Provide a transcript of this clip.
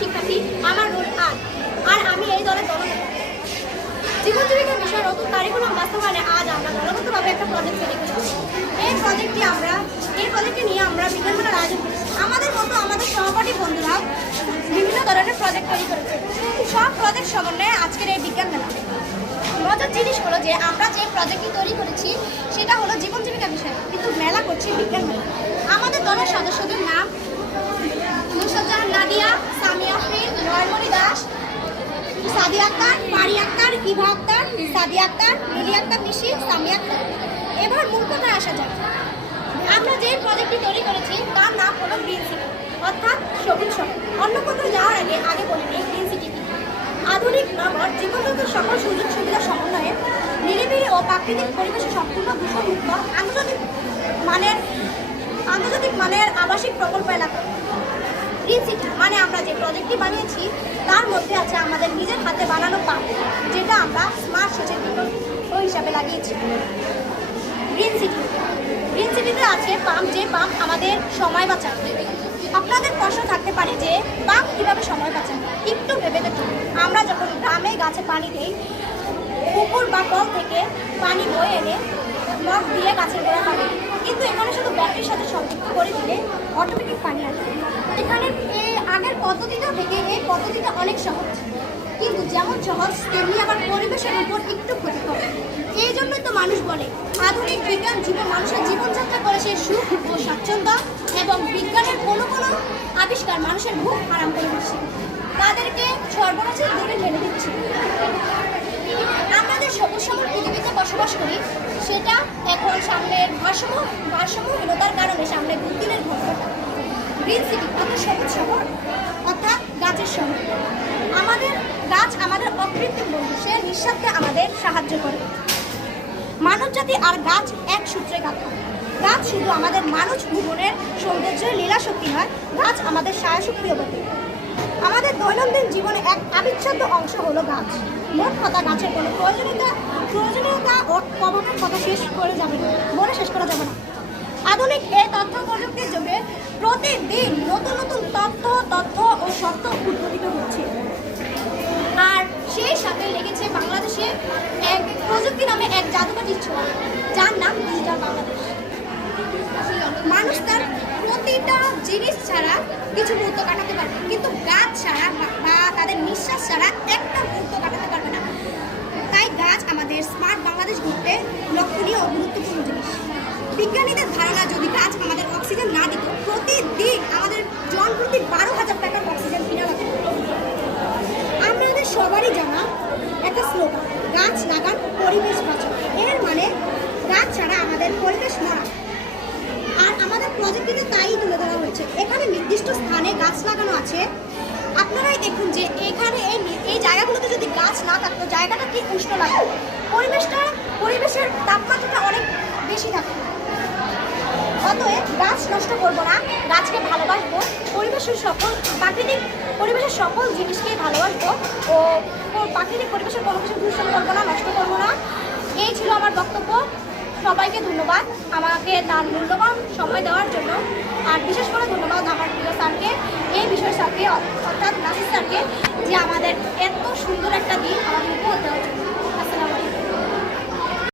শিক্ষার্থী আমার রোল আর। আর আমি এই দলের দলগত জীবনজীবিকা বিষয়ে নতুন কারিকুলাম বাস্তবায়নে আজ আমরা দলগতভাবে একটা প্রজেক্ট তৈরি করেছি। এই প্রজেক্টটি আমরা, এই প্রজেক্টটি নিয়ে আমরা বিজ্ঞান মেলার আয়োজন আমাদের মতো আমাদের সহপাঠী বন্ধুরা বিভিন্ন ধরনের প্রজেক্ট তৈরি করেছে। সব প্রজেক্ট সমন্বয়ে আজকের এই বিজ্ঞান মেলা মজার জিনিস হলো যে, আমরা যে প্রজেক্টটি তৈরি করেছি, সেটা হলো জীবন জীবিকা বিষয়। কিন্তু মেলা করছি বিজ্ঞান মেলা আমাদের দলের সদস্যদের নাম মুসজ্জাহান নাদিয়া সাদি আক্তার, পারি আক্তার, ইভা আক্তার, সাদি আক্তার লিলি আক্তার, নিশি, সামি আক্তার। এবার মূল কথায় আসা যাক। আমরা যে প্রজেক্টটি তৈরি করেছি, তার নাম হলো গ্রিন সিটি অর্থাৎ সবুজ শহর অন্য কোথাও যাওয়ার আগে আগে বলে নিই গ্রিন সিটি আধুনিক নগর জীবনযুদ্ধের সকল সুযোগ সুবিধা সমন্বয়ে নিরিবিলি ও প্রাকৃতিক পরিবেশে সম্পূর্ণ দূষণমুক্ত আন্তর্জাতিক মানের আন্তর্জাতিক মানের আবাসিক প্রকল্প এলাকা। গ্রিন সিটি মানে আমরা যে প্রজেক্টটি বানিয়েছি, তার মধ্যে আছে আমাদের নিজের হাতে বানানো পাম্প যেটা আমরা স্মার্ট বিকল্প হিসাবে লাগিয়েছি। গ্রিন সিটি গ্রিন সিটিতে আছে পাম্প যে পাম্প আমাদের সময় বাঁচায় আপনাদের প্রশ্ন থাকতে পারে যে পাম্প কীভাবে সময় বাঁচায় একটু ভেবে দেখুন। আমরা যখন গ্রামে গাছে পানি দিই, পুকুর বা কল থেকে পানি বয়ে এনে মগ দিয়ে গাছের গোড়া পানি। কিন্তু এখানে শুধু ব্যাটারির সাথে সংযুক্ত করে দিলে অটোমেটিক পানি আসে। এখানে আগের পদ্ধতিটা থেকে এই পদ্ধতিটা অনেক সহজ। কিন্তু যেমন সহজ, তেমনি আবার পরিবেশের উপর একটু ক্ষতিকর। এই জন্যই তো মানুষ বলে, আধুনিক বিজ্ঞান জীবন মানুষের জীবনযাত্রা করে সে সুখ ও স্বাচ্ছন্দ্য এবং বিজ্ঞানের কোনো কোনো আবিষ্কার মানুষের ভুখ হারাম করে দিচ্ছে। তাদেরকে সর্বনাশের দূরে ঠেলে দিচ্ছে। আমরা যে সবুজ সবুজ পৃথিবীতে বসবাস করি সামনের ভারসাম্য ভারসাম্যহীনতার কারণে সামনে দুদিনের ঘটনা গ্রিন সিটি অর্থাৎ সবুজ শহর, অর্থাৎ গাছের শহর। আমাদের গাছ আমাদের অকৃত্রিম বন্ধু, সে নিঃস্বার্থে আমাদের সাহায্য করে। মানব জাতি আর গাছ এক সূত্রে গাঁথা। গাছ শুধু আমাদের মানুষ ভুবনের সৌন্দর্যের লীলা শক্তি নয়, গাছ আমাদের শক্তিও বটে। আমাদের দৈনন্দিন জীবনে এক আবিচ্ছেদ্য অংশ হলো গাছ। মোট কথা গাছের কোনো প্রয়োজনীয়তা প্রয়োজনীয়তা ও প্রভাবের কথা শেষ করে যাবে না বলে শেষ করা যাবে না। আধুনিক এই তথ্য প্রযুক্তির যুগে প্রতিদিন নতুন নতুন তথ্য তথ্য ও সত্য উদ্ভাবিত হচ্ছে। আর সেই সাথে লেগেছে বাংলাদেশে এক প্রযুক্তি নামে এক জাদুকাঠির ছোঁয়া যার নাম ডিজিটাল বাংলাদেশ। মানুষ তার প্রতিটা জিনিস ছাড়া কিছু মুহূর্ত কাটাতে পারে, কিন্তু গাছ ছাড়া বা- বা তাদের নিঃশ্বাস ছাড়া একটা মুহূর্ত কাটাতে পারবে না। তাই গাছ আমাদের স্মার্ট বাংলাদেশ গড়তে লক্ষণীয় ও গুরুত্বপূর্ণ জিনিস। বিজ্ঞানীদের ধারণা, যদি গাছ আমাদের অক্সিজেন না দিত, প্রতিদিন আমাদের জল প্রতি বারো হাজার টাকার অক্সিজেন কিনা লাগবে আমাদের সবারই জানা একটা স্লোগান গাছ লাগান পরিবেশ বাঁচান এর মানে গাছ ছাড়া আমাদের পরিবেশ মরা আর আমাদের প্রজেক্টটিতে তাই তুলে ধরা হয়েছে এখানে নির্দিষ্ট স্থানে গাছ লাগানো আছে আপনারাই দেখুন যে এখানে এই জায়গাগুলোতে যদি গাছ না থাকতো, জায়গাটা কি উষ্ণ লাগতো? পরিবেশটা, পরিবেশের তাপমাত্রাটা অনেক বেশি থাকতো অতএব গাছ নষ্ট করব না, গাছকে ভালোবাসবো, পরিবেশের সকল প্রাকৃতিক, পরিবেশের সকল জিনিসকেই ভালোবাসবো ও প্রাকৃতিক পরিবেশের কোনো কিছু দূষণ করব না, নষ্ট করব না। এই ছিল আমার বক্তব্য। সবাইকে ধন্যবাদ আমাকে তার মূল্যবান সময় দেওয়ার জন্য। আর বিশেষ করে ধন্যবাদ আমার প্রিয় স্যারকে। এই বিষয় অর্থাৎ নাসিসাকে যে আমাদের এত সুন্দর একটা দিন আমাদের উপহার দেওয়ার জন্য।